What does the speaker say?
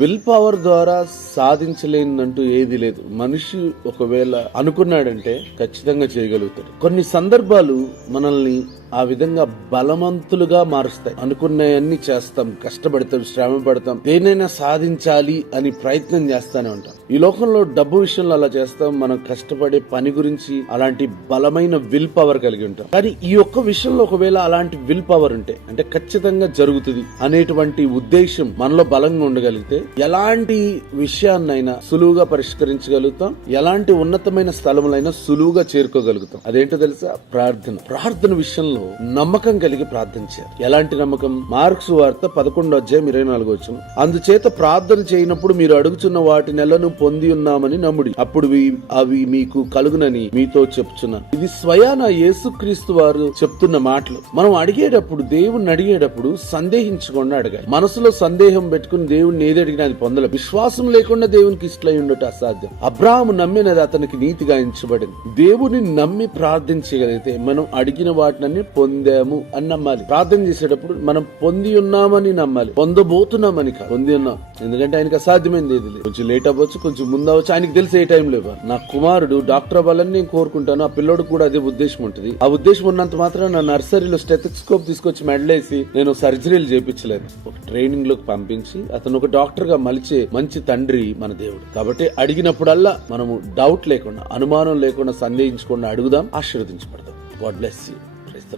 Will power ద్వారా సాధించలేనంటూ ఏది లేదు. మనిషి ఒకవేళ అనుకున్నాడంటే ఖచ్చితంగా చేయగలుగుతాడు. కొన్ని సందర్భాలు మనల్ని ఆ విధంగా బలవంతులుగా మారుస్తాయి. అనుకున్నవన్నీ చేస్తాం కష్టపడతాం శ్రమ పడతాం దేనైనా సాధించాలి అని ప్రయత్నం చేస్తానే ఉంటాం. ఈ లోకంలో డబ్బు విషయంలో అలా చేస్తాం మనం కష్టపడే పని గురించి అలాంటి బలమైన విల్ పవర్ కలిగి ఉంటాం. కానీ ఈ ఒక్క విషయంలో ఒకవేళ అలాంటి విల్ పవర్ ఉంటే అంటే ఖచ్చితంగా జరుగుతుంది అనేటువంటి ఉద్దేశం మనలో బలంగా ఉండగలిగితే ఎలాంటి విషయాన్నైనా సులువుగా పరిష్కరించగలుగుతాం ఎలాంటి ఉన్నతమైన స్థలములైనా సులువుగా చేరుకోగలుగుతాం. అదేంటో తెలుసా? ప్రార్థన. ప్రార్థన విషయంలో నమ్మకం కలిగి ప్రార్థించారు. ఎలాంటి నమ్మకం? మార్క్స్ వార్త పదకొండో అధ్యాయం ఇరవై నాలుగు వచ్చిన అందుచేత ప్రార్థన చేయనప్పుడు మీరు అడుగుచున్న వాటి నెలను పొంది ఉన్నామని నమ్ముడి. అప్పుడు అవి మీకు కలుగునని మీతో చెప్తున్నా ఇది స్వయాన యేసుక్రీస్తు వారు చెప్తున్న మాటలు. మనం అడిగేటప్పుడు దేవుణ్ణి అడిగేటప్పుడు సందేహించకుండా అడగాలి. మనసులో సందేహం పెట్టుకుని దేవుణ్ణి ఏది అడిగినా అది పొందల. విశ్వాసం లేకుండా దేవునికి ఇష్టమై ఉండటం అసాధ్యం. అబ్రాహము నమ్మినది అతనికి నీతిగా ఎంచబడింది. దేవుని నమ్మి ప్రార్థించగలిగితే మనం అడిగిన వాటిని పొందాము అని నమ్మాలి. ప్రార్థన చేసేటప్పుడు మనం పొంది ఉన్నామని నమ్మాలి. పొందబోతున్నామని కాదు. పొంది ఉన్నాం. ఎందుకంటే ఆయనకి అసాధ్యమైంది ఏది లేదు. కొంచెం లేట్ అవ్వచ్చు కొంచెం ముందు అవ్వచ్చు. ఆయనకి తెలిసి ఏ టైం లేవు. నా కుమారుడు డాక్టర్ అవ్వాలని నేను కోరుకుంటాను. ఆ పిల్లోడు కూడా అదే ఉద్దేశం ఉంటుంది. ఆ ఉద్దేశం ఉన్నంత మాత్రం నా నర్సరీలో స్టెథిస్కోప్ తీసుకొచ్చి మెడలేసి నేను సర్జరీలు చేపించలేదు ఒక ట్రైనింగ్లోకి పంపించి అతను ఒక డాక్టర్గా మలిచే మంచి తండ్రి మన దేవుడు. కాబట్టి అడిగినప్పుడల్లా మనము డౌట్ లేకుండా అనుమానం లేకుండా సందేహించకుండా అడుగుదాం ఆశీర్వదించబడదాం. God bless you Esto